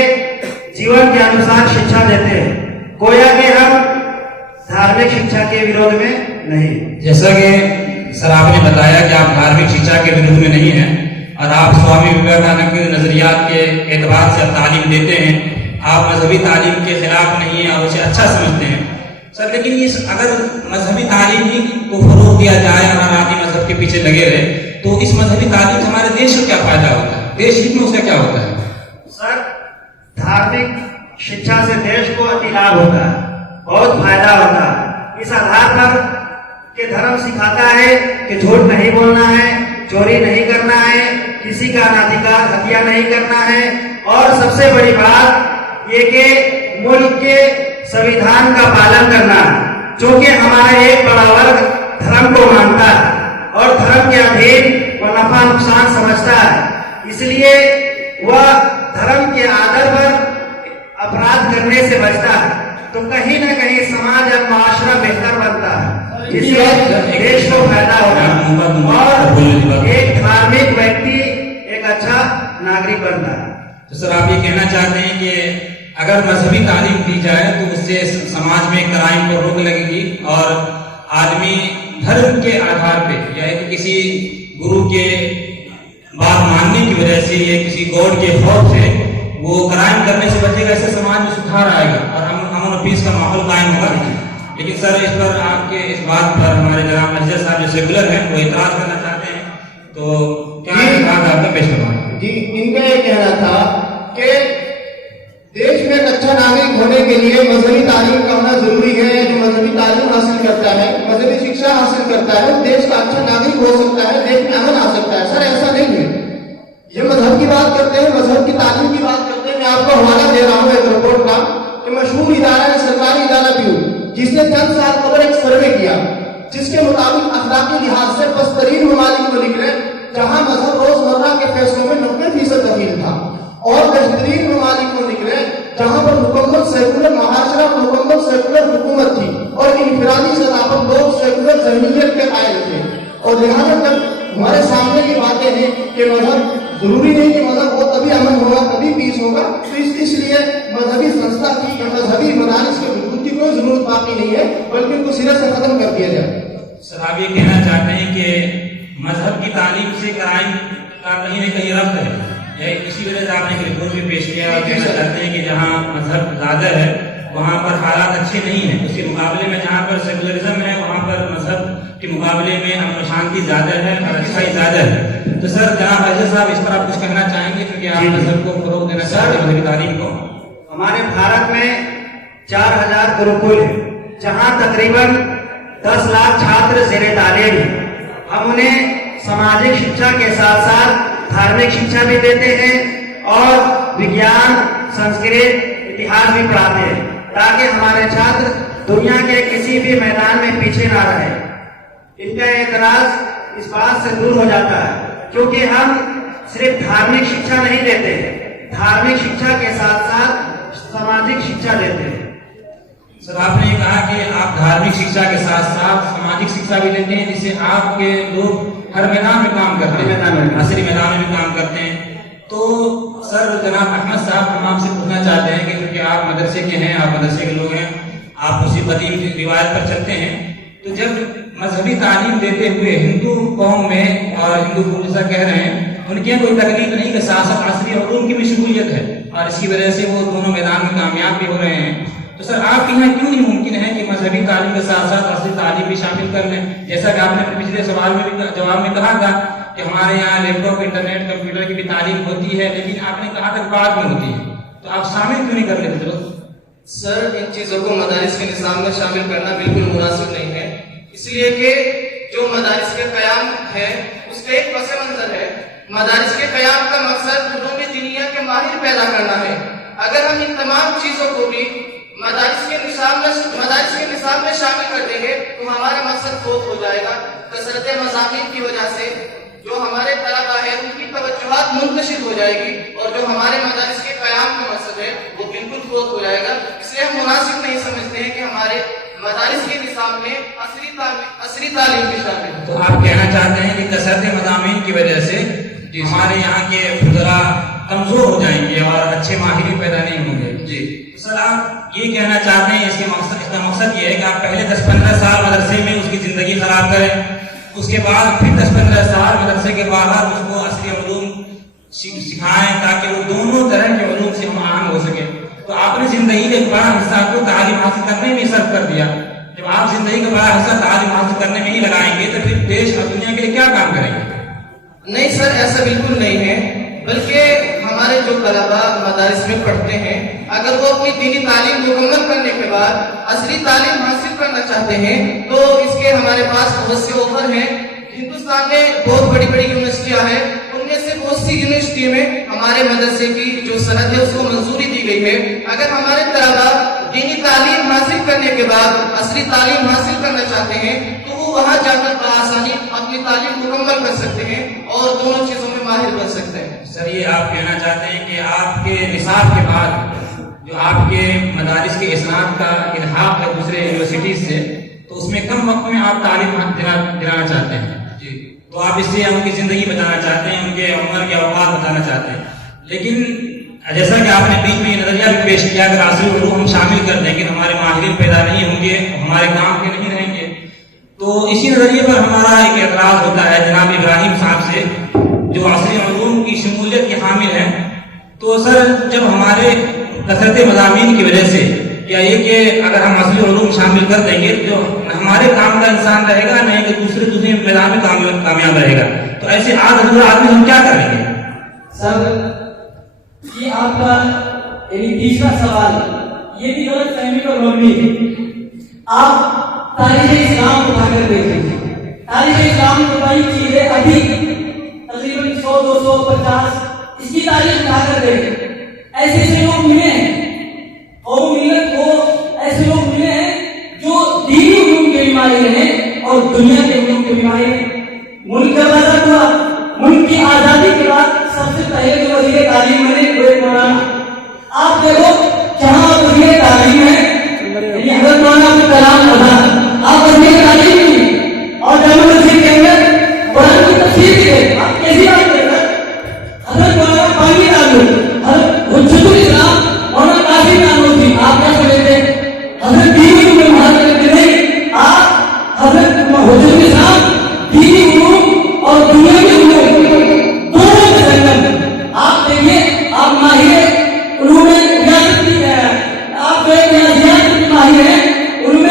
जीवन के अनुसार शिक्षा देते हैं, गोया कि हम धार्मिक शिक्षा के विरोध में नहीं। जैसा कि सर आपने बताया कि आप धार्मिक शिक्षा के विरोध में नहीं हैं और आप स्वामी विवेकानंद के नजरियात के एतबार से आप तालीम देते हैं, आप मजहबी तालीम के खिलाफ नहीं है और उसे अच्छा समझते हैं सर। लेकिन इस अगर मजहबी तालीम ही को फरोग दिया जाए और हम आदि मजहब के पीछे लगे रहे तो इस मजहबी तालीम से हमारे देश को क्या फायदा होता है, देश हित में उसका क्या होता है? सर, धार्मिक शिक्षा से देश को अति लाभ होता है, बहुत फायदा होता है। इस आधार पर कि धर्म सिखाता है कि झूठ नहीं बोलना है, चोरी नहीं करना है, किसी का अनाधिकार हत्या नहीं करना है, और सबसे बड़ी बात ये कि मुल्क के संविधान का पालन करना, जो कि हमारा एक बड़ा वर्ग धर्म को मानता है और धर्म के अधीन वह नफा नुकसान समझता है, इसलिए वह धर्म के आदर पर अपराध करने से बचता है। तो कहीं न कहीं समाज और माशरा बेहतर बनता है, जिससे देश को फायदा होगा और एक धार्मिक व्यक्ति एक अच्छा नागरिक बनता है। तो सर आप ये कहना चाहते हैं कि अगर मजहबी तालीम दी जाए तो उससे समाज में क्राइम को रोक लगेगी और आदमी धर्म के आधार पे या किसी गुरु के बात मानने की वजह से या किसी गॉड के खौफ से वो क्राइम करने से बचेगा, इससे समाज में सुधार आएगा और अमन और पीस का माहौल कायम होगा। लेकिन सर इस पर आपके इस बात पर हमारे जनाब मस्जिद साहब जो सेकुलर हैं वो इतराज करना चाहते हैं, तो क्या बात आपका पेश करवाएं? जी, इनका ये कहना था कि देश में एक अच्छा नागरिक होने के लिए मजहबी तालीम का होना जरूरी है। जो मजहबी तालीम हासिल करता है, मजहबी शिक्षा हासिल करता है, वो देश का अच्छा नागरिक हो सकता है, देश में अमन आ सकता है। सर ऐसा नहीं है, ये मजहब की बात करते हैं, मजहब की तालीम की बात करते हैं। मैं आपको हवाला दे रहा हूँ एक रिपोर्ट का कि मशहूर इदारा है, सरकारी इदारा भी, जिसने चंद साल कबल एक सर्वे किया जिसके मुताबिक अखलाकी लिहाज से बदतरीन ममालिक को निकले जहाँ मजहब रोजमर्रा के फैसलों में 90% दखील था, और बेहतरीन ममालिक को निकले जहां पर मुकम्मल सेकुलर महाशरा, मुकम्मल सेकुलर हुकूमत थी और इनफरादी सतह पर लोग सेकुलर जहनीयत के कायल थे। और लिहाजा तक हमारे सामने की बातें हैं कि मजहब जरूरी नहीं कि मजहब हो तभी अमन होगा, तभी पीस होगा। तो इसलिए मजहबी संस्था की या मजहबी मदारिस के वजूद की कोई जरूरत बाकी नहीं है, बल्कि उनको सिरे से खत्म कर दिया जाए। सर आप ये कहना चाहते हैं कि मजहब की तालीम से क्राइम का कहीं न कहीं रब्त है, इसी वजह से आपने रिपोर्ट में पेश किया और कहना चाहते हैं कि जहाँ मजहब ज्यादा है वहाँ पर हालात अच्छे नहीं है, उसके मुकाबले में जहाँ पर सेकुलरिज्म है वहाँ पर मजहब के मुकाबले में अमन शांति ज्यादा है और अच्छाई ज्यादा है। तो सर जनाब अजय साहब इस पर आप कुछ कहना चाहेंगे, क्योंकि आप मजहब को फरोग देना चाहते हैं, मजहबी तालीम को? हमारे भारत में 4000 गुरुकुल है, जहाँ तकरीबन 10 लाख छात्र ज़ेरे तालीम है। हम उन्हें सामाजिक शिक्षा के साथ साथ धार्मिक शिक्षा भी देते हैं और विज्ञान, संस्कृत, इतिहास भी पढ़ाते हैं, ताकि हमारे छात्र दुनिया के किसी भी मैदान में पीछे ना रहे। इनका एतराज इस बात से दूर हो जाता है क्योंकि हम सिर्फ धार्मिक शिक्षा नहीं देते, धार्मिक शिक्षा के साथ साथ सामाजिक शिक्षा देते हैं। सर आपने कहा कि आप धार्मिक शिक्षा के साथ साथ सामाजिक शिक्षा भी देते हैं, जिससे आपके लोग हर मैदान में काम करते हैं, असली मैदान में भी काम करते हैं। तो सर जनाब अहमद साहब हम आपसे पूछना चाहते हैं कि क्योंकि आप मदरसे के हैं, आप मदरसे के लोग हैं, आप उसी कदीम रिवायत पर चलते हैं, तो जब मजहबी तालीम देते हुए हिंदू कौम में और हिंदू गुरु जैसा कह रहे हैं, उनके कोई तकलीफ नहीं कि सियासत असली और उनकी भी शमूलियत है और इसी वजह से वो दोनों मैदान में कामयाब भी हो रहे हैं। तो सर आपके यहाँ क्यों नहीं मुमकिन है कि मजहबी तालीम के साथ साथ असली तालीम भी शामिल कर लें? जैसा कि आपने पिछले सवाल में भी जवाब में कहा था कि हमारे यहाँ लैपटॉप, इंटरनेट, कंप्यूटर की भी तालीम होती है, लेकिन आपने कहा था बाद में होती है, तो आप शामिल क्यों नहीं कर लेते? सर इन चीजों को मदारिस के निज़ाम में शामिल करना बिल्कुल मुनासिब नहीं है, इसलिए कि जो मदारिस के कयाम है उसका एक पस मंजर है। मदारिस के कयाम का मकसद उलूम दीनिया के माहिर पैदा करना है। अगर हम इन तमाम चीजों को भी मदारिस के निज़ाम में शामिल कर देंगे तो हमारा मकसद फोत हो जाएगा। کثرت مضامین کی وجہ سے جو ہمارے طلبہ ہیں ان کی توجہات منتشر ہو جائے گی اور جو ہمارے مدارس کے قیام کا مقصد ہے وہ بالکل فوت ہو جائے گا. اس لیے ہم مناسب نہیں سمجھتے ہیں کہ ہمارے مدارس کے نصاب میں عصری تعلیم بھی شامل ہے. تو آپ کہنا چاہتے ہیں کہ کثرت مضامین کی وجہ سے ہمارے یہاں کے فضلا کمزور ہو جائیں گے اور اچھے ماہرین پیدا نہیں ہوں گے. جی سر آپ یہ کہنا چاہتے ہیں اس کا مقصد یہ ہے کہ آپ پہلے 10-15 سال مدرسے میں اس کی زندگی خراب کریں, اس کے بعد پھر 10-15 سال مدرسے کے باہر اس کو عصری علوم سکھائیں تاکہ وہ دونوں طرح کے علوم سے ہم آہنگ ہو سکے. تو آپ نے زندگی کے بڑا حصہ کو تعلیم حاصل کرنے میں صرف کر دیا. جب آپ زندگی کا بڑا حصہ تعلیم حاصل کرنے میں ہی لگائیں گے تو پھر دیش اور دنیا کے لیے کیا کام کریں گے؟ نہیں سر, ایسا بالکل نہیں ہے, بلکہ ہمارے جو طلبہ مدارس میں پڑھتے ہیں اگر وہ اپنی دینی تعلیم مکمل کرنے کے بعد عصری تعلیم حاصل کرنا چاہتے ہیں تو اس کے ہمارے پاس بہت سے آفر ہیں. ہندوستان میں بہت بڑی بڑی یونیورسٹیاں ہیں, ان میں سے بہت سی یونیورسٹی میں ہمارے مدرسے کی جو سند ہے اس کو منظوری دی گئی ہے. اگر ہمارے طلبہ دینی تعلیم حاصل کرنے کے بعد عصری تعلیم حاصل کرنا چاہتے ہیں تو وہ وہاں جا کر بآسانی اپنی تعلیم مکمل کر سکتے ہیں اور دونوں چیزوں میں ماہر بن سکتے ہیں. سر یہ آپ کہنا چاہتے ہیں کہ آپ کے نصاب کے بعد جو آپ کے مدارس کے اسناد کا الحاق ہے دوسرے یونیورسٹیز سے, تو اس میں کم وقت میں آپ تعلیم دلانا چاہتے ہیں. جی تو آپ اس سے ان کی زندگی بتانا چاہتے ہیں, ان کے عمر کے اوقات بتانا چاہتے ہیں. لیکن جیسا کہ آپ نے بیچ میں یہ نظریہ بھی پیش کیا کہ عصری علوم ہم شامل کر دیں گے ہمارے ماہرین پیدا نہیں ہوں گے, ہمارے کام کے نہیں رہیں گے. تو اسی نظریے پر ہمارا ایک اعتراض ہوتا ہے جناب ابراہیم صاحب سے جو عصری علوم کی شمولیت کے حامل ہیں. تو سر جب ہمارے کثرت مضامین کی وجہ سے یا یہ کہ اگر ہم عصری علوم شامل کر دیں گے تو ہمارے کام کا انسان رہے گا نہیں کہ دوسرے میدان میں کامیاب رہے گا, تو ایسے آدمی ہم کیا کریں گے؟ سر یہ آپ کا یعنی تیسرا سوال یہ بھی غلط فہمی پر مبنی ہے. آپ تاریخ اسلام اٹھا کر دیکھیں, تاریخ اسلام کو کئی چیزیں ابھی تقریباً 100-250 اس کی تاریخ اٹھا کر دیکھیں. ایسے ایسے لوگ ملے ہیں قوم ملت کو, ایسے لوگ ملے ہیں جو دینی علوم کے بھی ماہر ہیں اور دنیا کے علوم کے بھی ماہر ہیں. ملک کا آزاد ہوا, ملک کی آزادی کے بعد سب سے پہلے جو وزیر تعلیم بنے وہ ایک مولانا. آپ دیکھو جہاں وزیر تعلیم ہے یعنی حضرت مولانا عبد الکلام آزاد, آپ وزیر تعلیم نہیں اور جامع مسجد کے اندر قرآن کی تفسیر بھی ہے. آپ کیسی بات کریں سر؟ حضرت مولانا پانی تعلق حضرت حجت الاسلام مولانا قاسم نانوتوی آپ کیا سمجھتے ہیں؟ حضرت دینی علوم حاصل کرتے نہیں, آپ حضرت حجت الاسلام دینی علوم اور دنیا کے علوم دونوں میں سنگم. آپ دیکھیے آپ ماہر علوم ریاضت کی ہے, آپ ریاضیات کی ماہر ہیں, علوم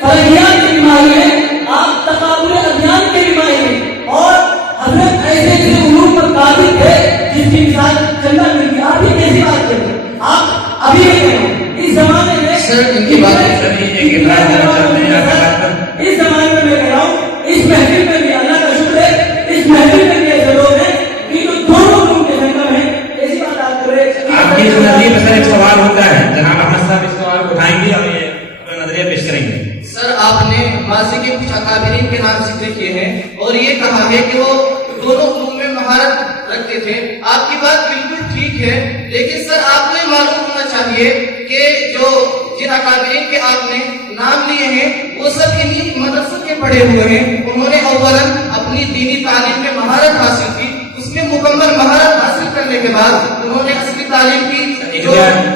فلکیات کی ماہر ہیں, آپ تقابل ادیان کے بھی ماہر ہیں اور حضرت ایسے ایسے علوم پر قابل تھے جس کی مثال چندہ ملتی. آپ ہی کیسی بات کرتے ہیں؟ آپ ابھی بھی کہیں اس زمانے میں سر ان کی بات اس زمانے میں کہہ رہا ہوں اس محفل میں بھی اللہ کا شکر ہے اس محفل میں بھی ایسے لوگ ہیں کہ جو دونوں علوم کے سنگم ہیں. ایسی بات آپ کر رہے ہیں. آپ کی نظریے میں سر ایک سوال ہوتا ہے, جناب احمد صاحب اس سوال کو اٹھائیں گے اور یہ اپنا نظریہ پیش کریں گے. سر آپ نے ماضی کے کچھ اکابرین کے نام ذکر کیے ہیں اور یہ کہا ہے کہ وہ دونوں علوم میں مہارت رکھتے تھے. آپ کی بات بالکل ٹھیک ہے, لیکن سر آپ کو یہ معلوم ہونا چاہیے کہ جو جن اکابرین کے آپ نے نام لیے ہیں وہ سب انہی مدرسوں کے پڑھے ہوئے ہیں. انہوں نے اولاً اپنی دینی تعلیم میں مہارت حاصل کی, اس میں مکمل مہارت حاصل کرنے کے بعد انہوں نے عصری تعلیم کی.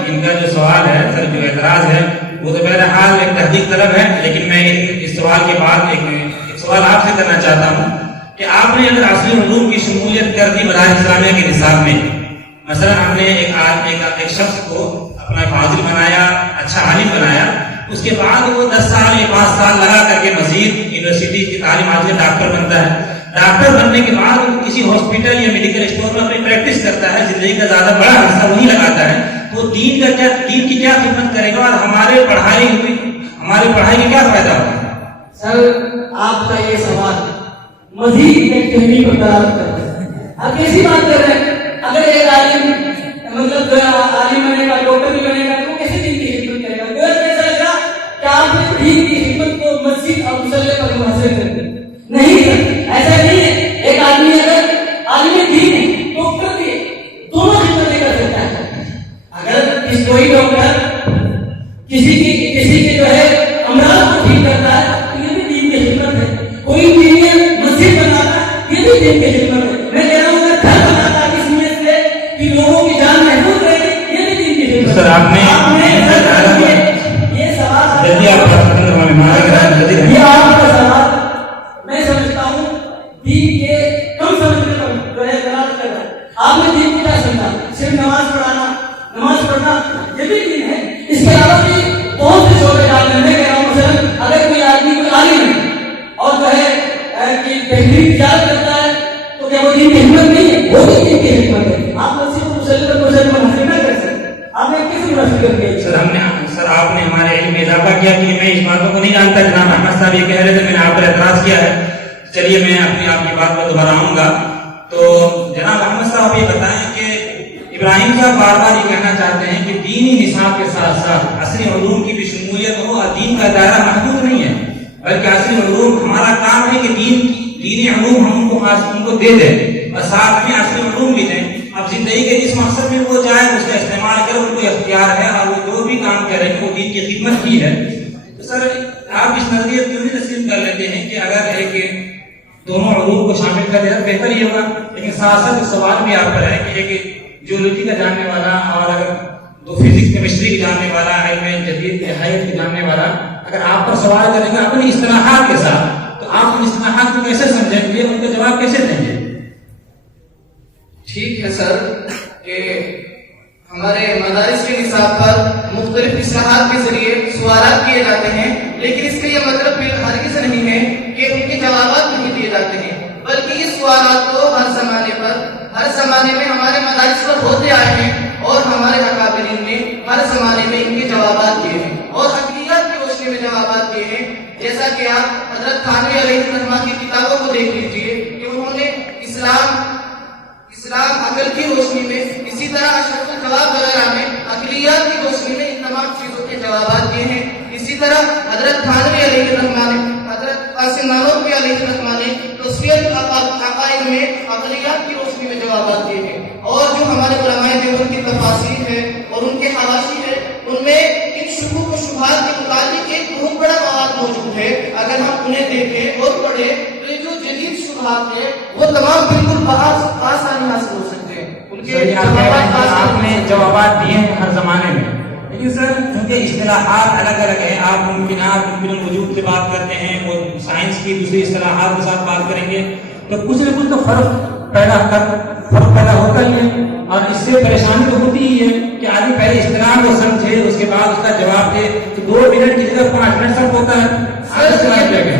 ان کا جو سوال ہے سر, جو اعتراض ہے وہ تو بہرحال ایک تحقیق طلب ہے, لیکن میں اس سوال کے بعد ایک سوال آپ سے کرنا چاہتا ہوں کہ آپ نے اگر عصری علوم کی شمولیت کر دی مدارس اسلامیہ کے نصاب میں, مثلا ہم نے ایک شخص کو اپنا فاضل بنایا, اچھا عالم بنایا, اس کے بعد وہ 10 سال یا 5 سال لگا کر کے مزید یونیورسٹی کی تعلیم حاصل ڈاکٹر بنتا ہے. ڈاکٹر بننے کے بعد وہ کسی ہاسپٹل یا میڈیکل اسٹور میں اپنی پریکٹس کرتا ہے, زندگی کا زیادہ بڑا حصہ وہی لگاتا ہے. تو دین کی کیا خدمت کرے گا اور ہمارے پڑھائی کا کیا فائدہ ہوگا؟ سر آپ کا یہ سوال مزید ایک فہمی کو دلالت کرتا ہے. آپ کیسی بات کر رہے ہیں؟ اگر ایک عالم مطلب عالم بنے گا, ڈاکٹر بھی بنے گا, تو وہ کیسے دین کی خدمت کرے گا؟ تو ایسا لگا کہ آپ نے دین کی خدمت کو مسجد اور مصلی پر منحصر کر دیا. نہیں आपने ये सवाल जल्दी आप बात खत्म करवाने में जल्दी ये आपका सवाल मैं समझता हूँ दीन के कम समझने पर जो है गलत कर रहा है। आपने दीन को क्या समझा? सिर्फ नमाज पढ़ना ये भी दीन है। इसके अलावा भी बहुत से शोबे डालने में कह रहा हूँ। मसलन अगर कोई आदमी कोई आलिम है और जो है कि तहरीर याद करता है तो क्या वो दीन की हिम्मत नहीं है? वो भी दीन की हिम्मत है। आप मस्जिद को मुसलमान हासिल ना कर सकते। आपने किस मुनाफिकत की? सर आपने हमारे इल्म में इजाफा किया कि मैं इस बातों को नहीं जानता। जनाब अहमद साहब ये कह रहे थे, मैंने आप पर एतराज किया है। चलिए मैं अपनी आपकी बात पर दोबारा आऊंगा। तो जनाब अहमद साहब ये बताएं कि इब्राहिम साहब बार बार ये कहना चाहते हैं कि दीनी निसाब के साथ साथ असली उलूम की भी शमूलियत हो और दीन का दायरा महदूद नहीं है, बल्कि असली उलूम हमारा काम है कि दीनी उलूम हम उनको दे दें और साथ में असली उलूम भी दें। अब जिंदगी के जिस मकसद में वो जाए उसका इस्तेमाल करें, उनको इख्तियार है और वो जो भी काम करें वो दीन की खिदमत की है। तो सर आप इस नजरिए क्यों नहीं तस्लीम कर लेते हैं कि अगर एक दोनों उलूम को शामिल कर दिया बेहतर ही होगा? लेकिन साथ साथ सवाल भी आप पर है कि एक जियोलॉजी का जानने वाला और अगर दो फिजिक्स केमिस्ट्री की जानने वाला, इल्म जदीद हयात की जानने वाला अगर आप पर सवाल करेंगे अपनी इस्तिलाहात के साथ, तो आप उन इस्तिलाहात को कैसे समझेंगे, उनका जवाब कैसे देंगे? ठीक है सर कि हमारे मदारिस के निसाब पर मुख्तलिफ इस्लाहात के जरिए सवालात किए जाते हैं, लेकिन इसका यह मतलब हरगिज़ नहीं है कि उनके जवाबात नहीं दिए जाते हैं, बल्कि इस सवालात को हर जमाने में हमारे मदारिस पर होते आए हैं और हमारे अकाबिरीन ने हर जमाने में इनके जवाबात दिए हैं और अक़लियत की रोशनी में जवाबात दिए हैं। जैसा कि आप हज़रत थानवी अलैहिस्सलाम की किताबों को देख लीजिए कि उन्होंने इस्लाम अकल की रोशनी में, इसी तरह अशरफुल जवाब वगैरह में अक़लियत की रोशनी में इन तमाम चीजों के जवाबात दिए हैं। इसी तरह हज़रत थानवी अलैहिस्सलाम ने, हज़रत क़ासिम नानवी अलैहिस्सलाम ने तस्वीर अक़ाइद में अक़लियत की रोशनी में जवाबात दिए हैं। और जो हमारे उलमाए देवबंद की तफासीर है और उनके हवाशी है, उनमें इन शुबूह व शुबहात के मुताबिक एक बहुत बड़ा मवाद मौजूद है। अगर हम उन्हें देखें और पढ़ें तो ये जो जदीद शुबहात है वो तमाम बिल्कुल आसानी हासिल हो सकते हैं। उनके आपने जवाबात दिए हैं हर जमाने में, लेकिन सर उनके इस्तिलाहात अलग अलग हैं। आप मुमकिन वजूद से बात करते हैं, वो साइंस की दूसरी इस्तिलाहात के साथ बात करेंगे तो कुछ न कुछ तो फर्क पैदा होता ही है। और इससे परेशानी तो होती ही है कि आदमी पहले इस्तिलाह को समझे उसके बाद उसका जवाब दे, तो 2 मिनट की जगह 5 मिनट सब होता है।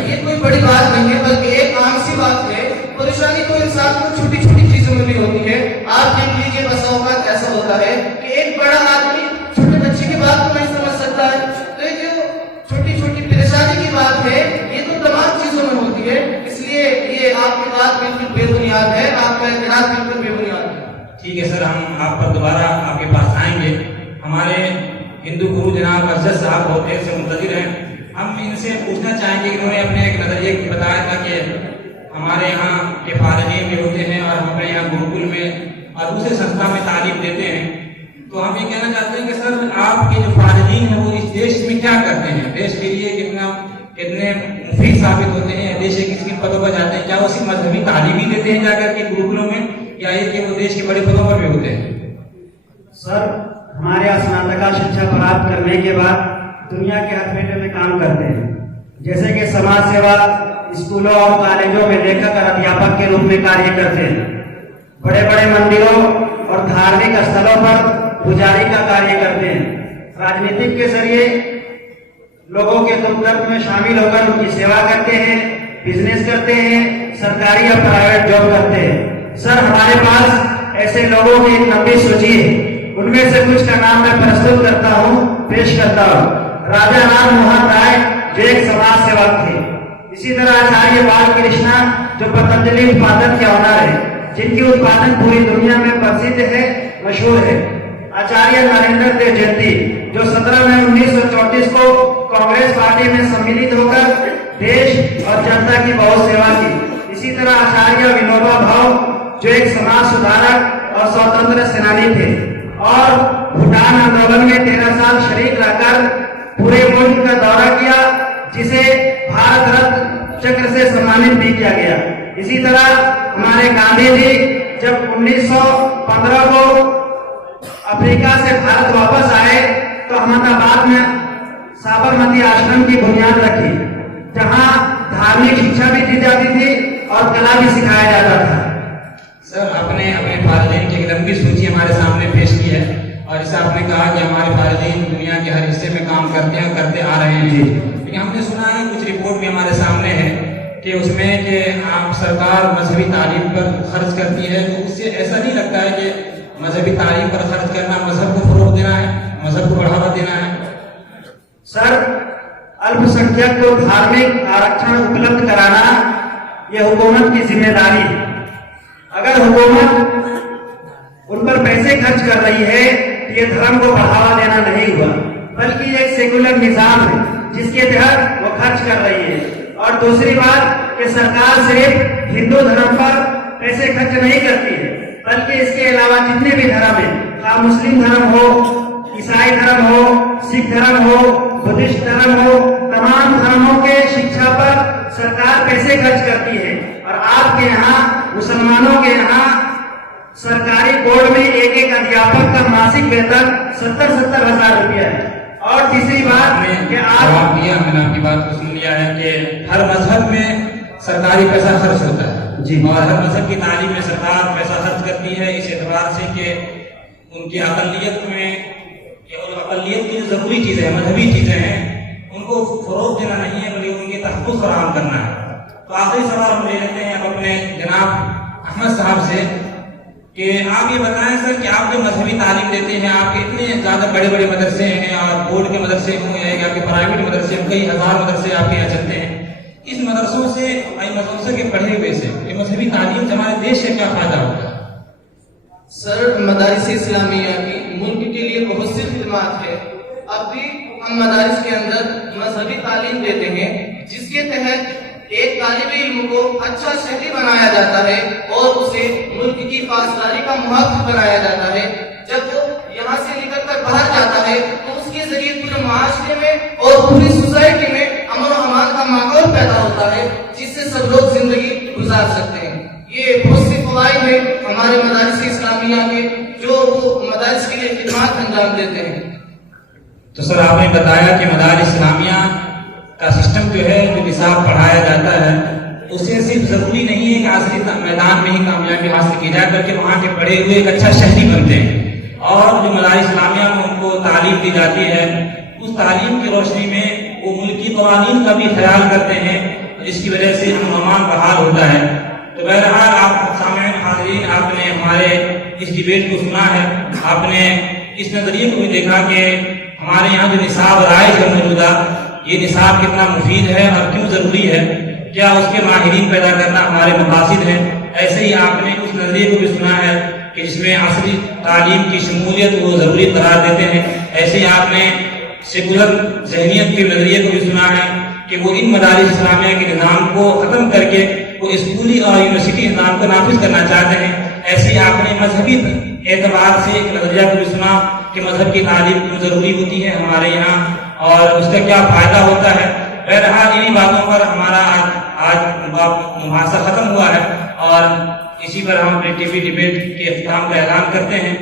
ये कोई बड़ी बात नहीं है, बल्कि एक आम सी बात है। परेशानी तो इंसान को छोटी छोटी चीजों में भी होती है। आप देख लीजिए बसा औकात ऐसा होता है कि एक बड़ा आदमी छोटे बच्चे की बात को नहीं समझ सकता है। तो ये जो छोटी छोटी परेशानी की बात है ये तो तमाम चीजों में होती है। इसलिए ये आपकी बात बिल्कुल बेबुनियाद है, आपका इतराज बिल्कुल बेबुनियाद है। ठीक है सर, हम आप पर दोबारा आपके पास आएंगे। हमारे हिंदू गुरु जनाब अरशद साहब बहुत देर से मुंतजिर हैं। हम इनसे पूछना चाहेंगे कि उन्होंने अपने एक नजरिए बताया था कि हमारे यहाँ के फारिगीन भी होते हैं और हमारे यहाँ गुरुकुल में और दूसरे संस्था में तालीम देते हैं। तो हम ये कहना चाहते हैं कि सर आपके जो फारिगीन हैं वो इस देश में क्या करते हैं, देश के लिए कितने मुफीद साबित होते हैं, देश के किसी पदों पर जाते हैं, क्या वो सिर्फ मजहबी तालीम ही देते हैं जाकर के गुरुकुलों में, या ये कि वो देश के बड़े पदों पर भी होते हैं? सर हमारे यहाँ स्नातका शिक्षा प्राप्त करने के बाद दुनिया के हर क्षेत्र में काम करते हैं, जैसे कि समाज सेवा, स्कूलों और कॉलेजों में लेखक और अध्यापक के रूप में कार्य करते हैं, बड़े बड़े मंदिरों और धार्मिक स्थलों पर पुजारी का कार्य करते हैं, राजनीतिक के जरिए लोगों के दुख दर्द में शामिल होकर उनकी सेवा करते हैं, बिजनेस करते हैं, सरकारी या प्राइवेट जॉब करते हैं। सर हमारे पास ऐसे लोगों की एक लंबी सूची है, उनमें से कुछ का नाम मैं प्रस्तुत करता हूँ, पेश करता हूँ। राजा राम मोहन राय जो एक समाज सेवक थे। इसी तरह आचार्य बालकृष्ण जो पतंजलि उत्पादन के ऑनर है, जिनकी उत्पादन पूरी दुनिया में प्रसिद्ध है, मशहूर है। आचार्य नरेंद्र देव जयंती जो 17 मई 1934 को कांग्रेस पार्टी में सम्मिलित होकर देश और जनता की बहुत सेवा की। इसी तरह आचार्य विनोबा भावे जो एक समाज सुधारक और स्वतंत्र सेनानी थे और भूटान आंदोलन में 13 साल शरीक रहकर पूरे मुल्क का दौरा किया, जिसे भारत रत्न चक्र से सम्मानित भी किया गया। इसी तरह हमारे गांधी जी जब 1915 को अफ्रीका से भारत वापस आए तो अहमदाबाद में साबरमती आश्रम की बुनियाद रखी, जहां धार्मिक शिक्षा भी दी जाती थी और कला भी सिखाया जाता था। सर, आपने अपने फारदीन की एक लंबी सूची हमारे सामने पेश की है और जैसा आपने कहा कि हमारे फारदीन दुनिया के हर हिस्से में काम करते हैं और करते आ रहे हैं। लेकिन हमने सुना है, कुछ रिपोर्ट भी हमारे सामने है कि उसमें कि आप सरकार मजहबी तालीम पर खर्च करती है, तो उससे ऐसा नहीं लगता है कि मजहबी तालीम पर खर्च करना मजहब को फरोग देना है, मजहब को बढ़ावा देना है? सर, अल्पसंख्यक को धार्मिक आरक्षण उपलब्ध कराना यह हुकूमत की जिम्मेदारी है। अगर हुकूमत उन पर पैसे खर्च कर रही है तो ये धर्म को बढ़ावा देना नहीं हुआ, बल्कि ये एक सेकुलर निजाम है जिसके तहत वो खर्च कर रही है। और दूसरी बात कि सरकार सिर्फ हिंदू धर्म पर पैसे खर्च नहीं करती है, बल्कि इसके अलावा जितने भी धर्म है, चाहे मुस्लिम धर्म हो, ईसाई धर्म हो, सिख धर्म हो, बुद्धिस्ट धर्म हो, तमाम धर्मों के शिक्षा पर सरकार पैसे खर्च करती है। और आपके यहाँ मुसलमानों के यहाँ सरकारी बोर्ड में एक अध्यापक का मासिक वेतन 70-70 हजार रुपया है। और तीसरी बात कि आप दिया, मैंने आपकी बात को सुन लिया है कि हर मजहब में सरकारी पैसा खर्च होता है जी, और हर मजहब की तालीम में सरकार पैसा खर्च करती है, इस एतबार से कि उनकी अकलियत में, अकलियत की जो जरूरी चीजें हैं, मजहबी चीजें हैं, उनको फरोग देना नहीं है, बल्कि उनकी तहफ़्फ़ुज़ फराहम करना है। तो आखिरी सवाल हम ले लेते हैं अब अपने जनाब अहमद साहब से कि आप ये बताएं सर कि आप जो मजहबी तालीम देते हैं, आपके इतने ज्यादा बड़े बड़े मदरसे हैं और बोर्ड के मदरसे हों या आपके प्राइवेट मदरसे, कई हजार मदरसे आपके यहाँ चलते हैं, इस मदरसों से, मदरसे के पढ़े हुए से ये मजहबी तालीम से हमारे देश से क्या फायदा होगा? सर, मदारिस इस्लामिया की मुल्क के लिए बहुत सी खिदमत है। अब भी हम मदारिस के अंदर मजहबी तालीम देते हैं, जिसके तहत एक तालिब इल्म को अच्छा शहरी बनाया जाता है और उसे मुल्क की पासदारी का मुहक्किक बनाया जाता है। जब वो यहाँ से निकल कर बाहर जाता है तो उसके जरिए पूरे माशरे में और पूरी सोसाइटी में अमन और अमान का माहौल पैदा होता है, जिससे सब लोग जिंदगी गुजार सकते हैं। ये बहुत सी फवाइद है हमारे मदारिस इस्लामिया के, जो वो मदारिस के लिए खिदमत अंजाम देते हैं। तो सर, आपने बताया कि मदारिस इस्लामिया का सिस्टम जो है, जो निसाब पढ़ाया जाता है, उससे सिर्फ जरूरी नहीं है कि असली मैदान में ही कामयाबी हासिल की जाए, बल्कि वहाँ के पढ़े हुए एक अच्छा शहरी बनते हैं। और जो मदारिस इस्लामिया में उनको तालीम दी जाती है, उस तालीम की रोशनी में वो मुल्की कवानीन का भी ख्याल करते हैं, जिसकी वजह से अमन बहाल होता है। तो बहरहाल आप सामईन हाज़रीन, आपने हमारे इस डिबेट को सुना है, आपने इस नजरिए को भी देखा कि हमारे यहाँ जो निसाब राइज है मौजूदा, ये निसाब कितना मुफीद है और क्यों जरूरी है, क्या उसके माहिरीन पैदा करना हमारे मकासिद हैं। ऐसे ही आपने उस नजरिए को भी सुना है कि जिसमें असली तालीम की शमूलियत वो जरूरी करार देते हैं। ऐसे ही आपने सेकुलर जहनियत के नजरिए को भी सुना है कि वो इन मदारिस इस्लामिया के निज़ाम को खत्म करके वो स्कूली और यूनिवर्सिटी निज़ाम को नाफिज करना चाहते हैं। ऐसे ही आपने मजहबी एतबार से एक नजरिया को भी सुना कि मजहब की तालीम क्यों जरूरी होती है हमारे यहाँ और उसका क्या फायदा होता है। बहरहाल इन्हीं बातों पर हमारा आज मुहासा खत्म हुआ है और इसी पर हम अपने टीवी डिबेट के इख्तिताम का ऐलान करते हैं।